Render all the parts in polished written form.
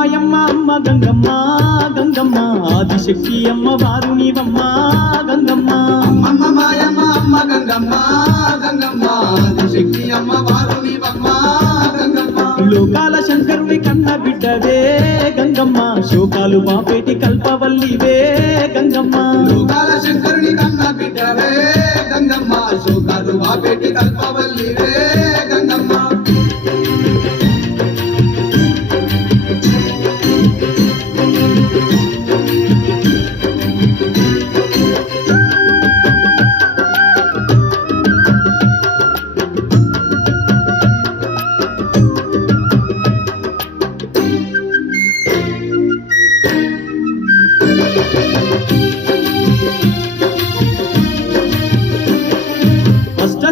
మాయమ్మ అమ్మ గంగమ్మ గంగమ్మ ఆదిశక్తి అమ్మ వారు నీవమ్మ గంగమ్మ అమ్మమ్మ మాయమ్మ అమ్మ గంగమ్మ గంగమ్మ ఆదిశక్తి అమ్మ వారు నీవమ్మ గంగమ్మ లోకాల శంకరుని కన్న బిడ్డవే గంగమ్మ శోకాలు బాపేటి కల్పవల్లివే గంగమ్మ లోకాల శంకరుని కన్న బిడ్డవే గంగమ్మ శోకాలు బాపేటి కల్పవల్లివే గంగమ్మ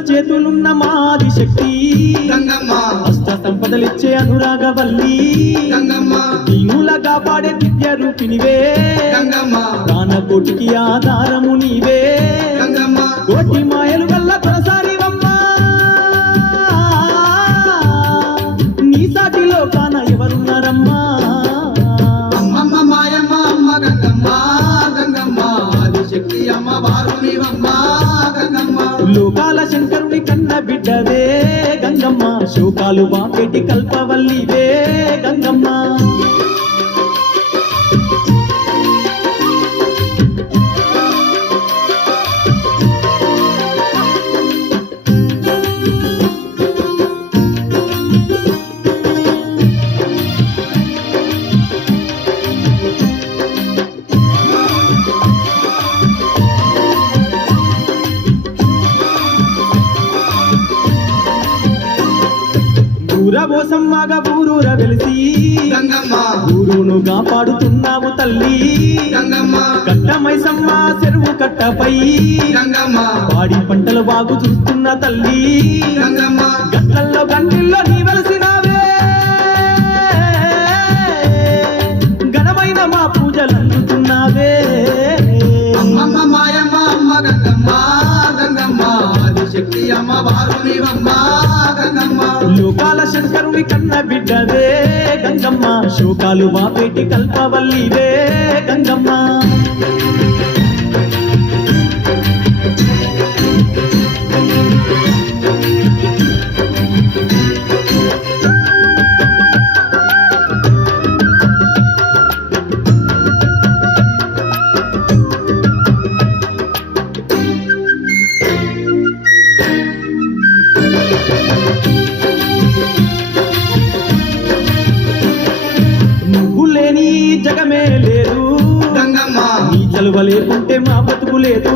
చేతులున్న మాది శక్తి గంగమ్మ అష్ట సంపదలిచ్చే అనురాగవల్లి గంగమ్మ దీనుల కాపాడే దివ్య రూపినివే గంగమ్మ ప్రాణకోటికి ఆధారము నీవే గంగమ్మ కోటి మాయలు వల్ల కొనసారివమ్మ నీ సాటిలో కాన ఎవరున్నారమ్మా అమ్మమ్మ మాయమ్మ అమ్మ గంగమ్మ గంగమ్మ ఆదిశక్తి అమ్మ వారు నీవమ్మ గంగమ్మ లోకాల శంకరుని కన్న బిడ్డవే గంగమ్మ శోకాలు బాపేటి కల్పవల్లివే గంగమ్మ ఊరబోసమ్మగా ఊరూర వెలిసి గంగమ్మ ఊరును కాపాడుతున్నావు తల్లి గంగమ్మ కట్టమైసమ్మ చెరువు కట్టపై గంగమ్మ పాడి పంటలు బాగు చూస్తున్న తల్లి గంగమ్మ గట్టల్లో గంటిల్లో నీ వెలిసినావే ఘనమైన మా పూజలు అందుతున్నావే అమ్మమ్మ మాయమ్మ అమ్మ గంగమ్మ గంగమ్మ ఆదిశక్తి అమ్మ వారు నీవమ్మ గంగమ్మ లోకాల శంకరుని కన్న బిడ్డవే గంగమ్మ శోకాలు బాపేటి కల్పవల్లివే గంగమ్మ జగమే లేదు గంగమ్మ నీ చలువ లేకుంటే మా బతుకు లేదు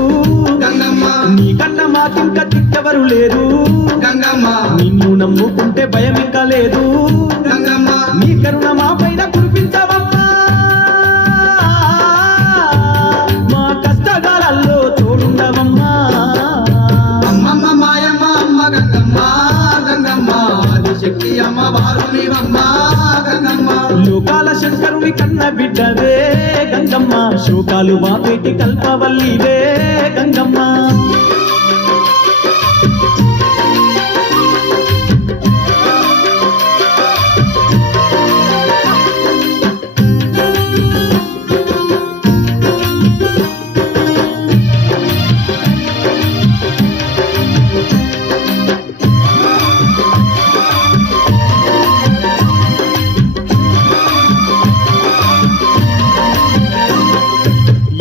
గంగమ్మ నీ కన్న మాకింక తిట్టెవరు లేరు గంగమ్మ నిన్ను నమ్ముకుంటే భయం ఇంకా లేదు గంగమ్మ నీ కరుణ మా పైన కురిపించవమ్మా మా కష్టకాలలో తోడుండవమ్మా అమ్మమ్మ మాయమ్మ అమ్మ గంగమ్మ గంగమ్మ ఆదిశక్తి అమ్మ వారు నీవమ్మ గంగమ్మ లోకాల శంకరుని కన్న బిడ్డవే గంగమ్మ శోకాలు బాపేటి కల్పవల్లివే గంగమ్మ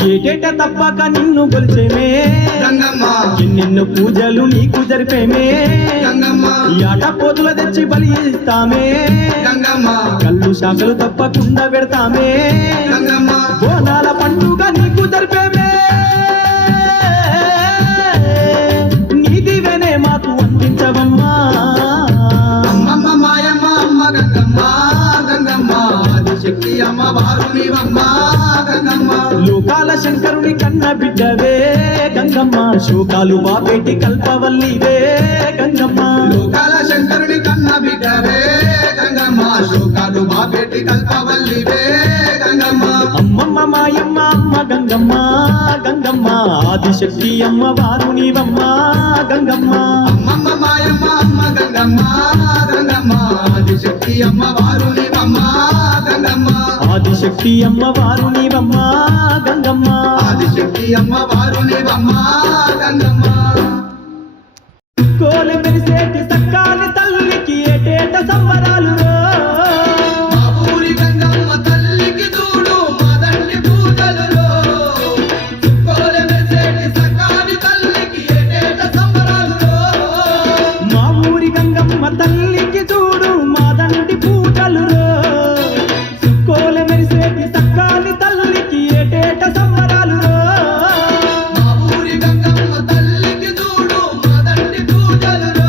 ఏటేట తప్పక నిన్ను గొలిచేమే గంగమ్మ ఎన్నెన్నో పూజలు నీకు జరిపేమే గంగమ్మ ఆట పోతుల తెచ్చి బలి ఇస్తామే గంగమ్మ కళ్ళు శాఖలు తప్పకుండా పెడతామే గంగమ్మ బోనాల పండుగ నీకు జరిపేమే నీ దివెనే మాకు అందించవమ్మా అమ్మమ్మ మాయమ్మ అమ్మ గంగమ్మ గంగమ్మ ఆదిశక్తి అమ్మ వారు నీవమ్మ గంగమ్మ లోకాల శంకరుని కన్న బిడ్డవే గంగమ్మ శోకాలు బాపేటి కల్పవల్లివే గంగమ్మ లోకాల శంకరుని కన్న బిడ్డవే గంగమ్మ శోకాలు బాపేటి కల్పవల్లివే గంగమ్మ అమ్మమ్మ మాయమ్మ అమ్మ గంగమ్మ గంగమ్మ ఆదిశక్తి అమ్మ వారు నీవమ్మ గంగమ్మ అమ్మమ్మ మాయమ్మ అమ్మ గంగమ్మ గంగమ్మ ఆదిశక్తి అమ్మ వారు నీవమ్మ గంగమ్మ ఆదిశక్తి అమ్మవారు నీవమ్మా గంగమ్మ ఆదిశక్తి అమ్మవారు నీవమ్మ గంగమ్మ కోలె మెరిసేటి సక్కాని తల్లికి ఏటేట సంబరాలు మా ఊరి గంగమ్మ తల్లికి చూడు మదండి పూజలు కోలె మెరిసేటి సకాని తల్లికి ఏటేట సంబరాలు మా ఊరి గంగమ్మ తల్లికి చూడు మాదండి పూజలు కోలె మెరిసేటి సక్కాని తల్లికి ఏటేట సంబరాలు మా ఊరి గంగమ్మ తల్లికి చూడు మదండి పూజలు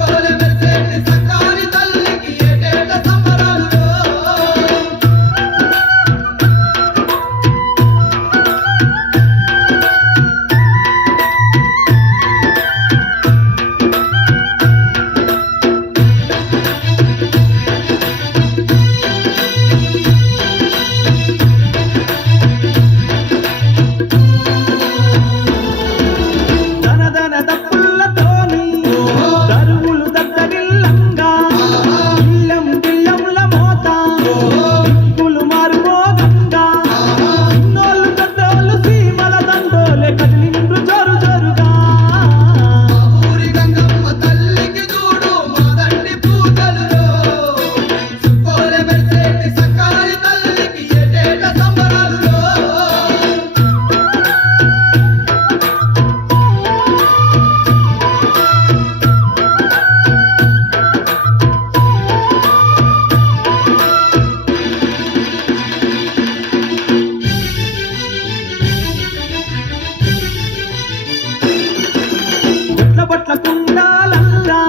కోలె మెరిసేటి సకాని తల్లికి ఏటేట సంబరాలు ధన దప్పులతోని దరువులు దద్దరిల్లంగా ఇల్లం గిల్లంల మోత దిక్కులు మారుమోగంగా చిన్నోళ్ళు పెద్దోళ్ళు సీమల దండోలే కదిలిండ్రు జోరు జోరుగా ఊరి గంగమ్మ తల్లికి చూడు మదండి పూజలు కోలె మెరిసేటి సకాని తల్లికి ఏటేట సంబరాలు బొట్ల బొట్ల కుండాలల్లా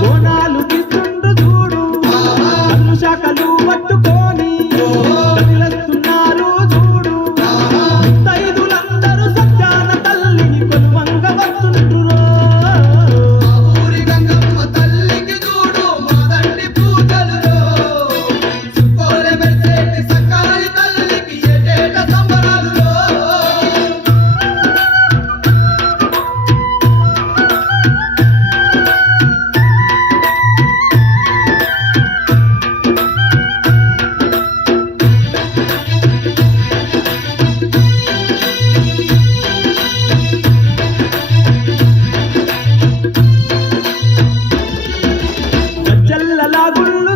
బోనాలు తీస్తుండ్రు చూడు కళ్ళు శాఖలు పట్టుకొని కదిలస్తున్నారు చూడు ముత్తైదులందరూ సత్యాన తల్లిని కొలువంగ వస్తుండ్రు ఊరి గంగమ్మ తల్లికి చూడు మదండి పూజలు కోలె మెరిసేటి సకాని తల్లికి ఏటేట సంబరాలు గజ్జల్ల లాగుళ్ళు